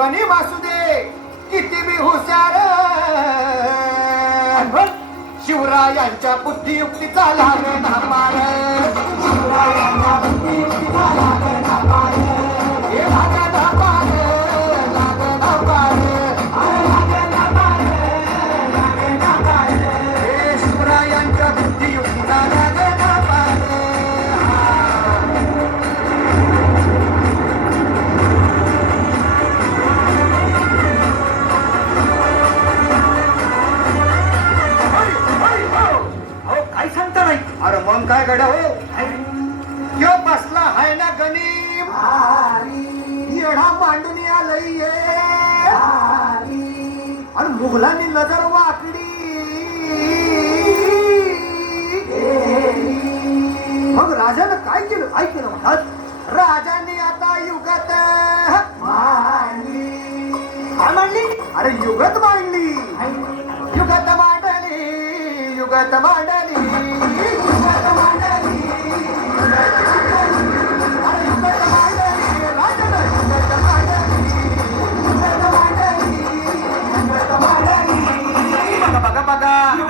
गणी वासू दे किती बी हुशार शिवरायांच्या बुद्धियुक्तीचा लागणा पार शिवरायांच्या बुद्धियुक्तीचा लागणा पार हे लागणा पार लागणा पार लागणा पार लागणा पार हे शिवरायांच्या बुद्धियुक्तीचा लागणा पार अरे मग काय गड्या हो त्यो बसला हाय ना गणिम येढा मांडून आलंय आणि मुघलांनी नजर वाकडी मग राजानं काय केलं म्हणतात राजाने आता युगात काय मांडली अरे युगत मांडली युगत मांडली युगत मांडली बघा बघा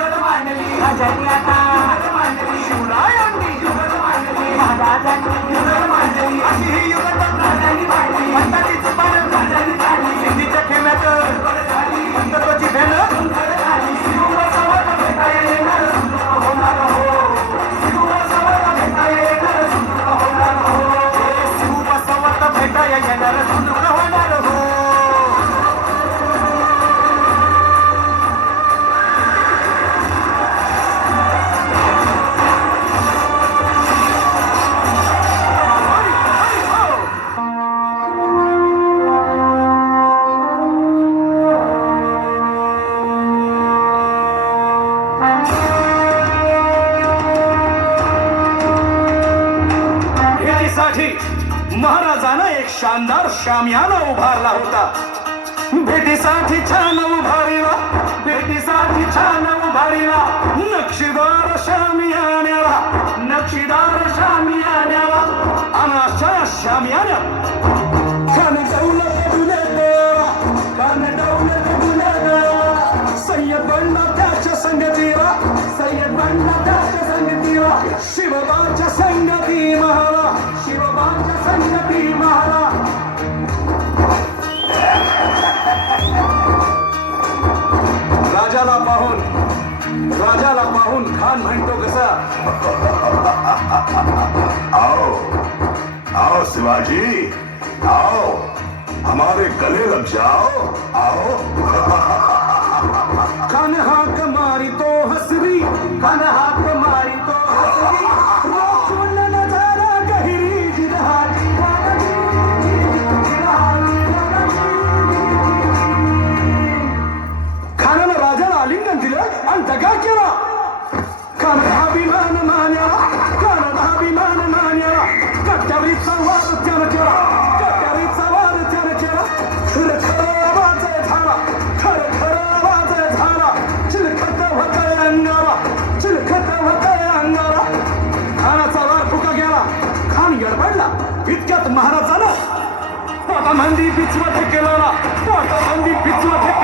महाराजानं एक शानदार शामियाना उभारला होता भेटीसाठी छान उभारीला भेटीसाठी छान उभारीला नक्षीदार शामियान्याला नक्षीदार शामियान्याला अनाशा शामियान्यात खान दौलत दुलेला खान दौलत दुलेला सय्यद बनला त्याच्या संगतीला सय्यद बनला त्याच्या संगतीला शिवबाच्या संगती महारा शिवबाच्या संगती महारा राजाला पाहून खान म्हणतो कसा आओ आओ शिवाजी आओ हमारे गले लग जाओ आओ खान हाक मारी तो हसरी खान हाक मारी तो हसरी रोखून नजारा गहिरी जिरहाटी खानानं राजाला आलिंगन दिलं आणि दगा केला खानानं अभिमान मान्याला खानानं अभिमान मान्याला कट्यारीचा वाद त्यानं केला कट्यारीचा वाद त्यानं केला खरं खरं आवाज झाला खरं खरं आवाज झाला चिलखत होतंय अंगाला चिलखत होतंय अंगाला खानाचा वार फुका गेला खान गडबडला इतक्यात महाराजानं पोटामंदी पिचवत केला पोटामंदी पिचवत